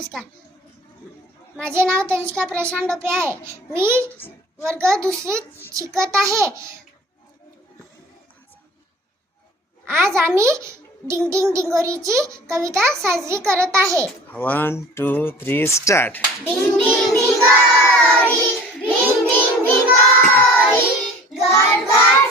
नमस्कार. माझे नाव तनिष्का प्रशांत डोपे आहे. मी वर्ग दुसरीत शिकत आहे. आज आम्ही डिंग डिंग डिंगोरीची कविता साजरी करत आहे. 1 2 3 स्टार्ट. डिंग डिंग डिंगोरी, डिंग डिंग डिंगोरी, गड गड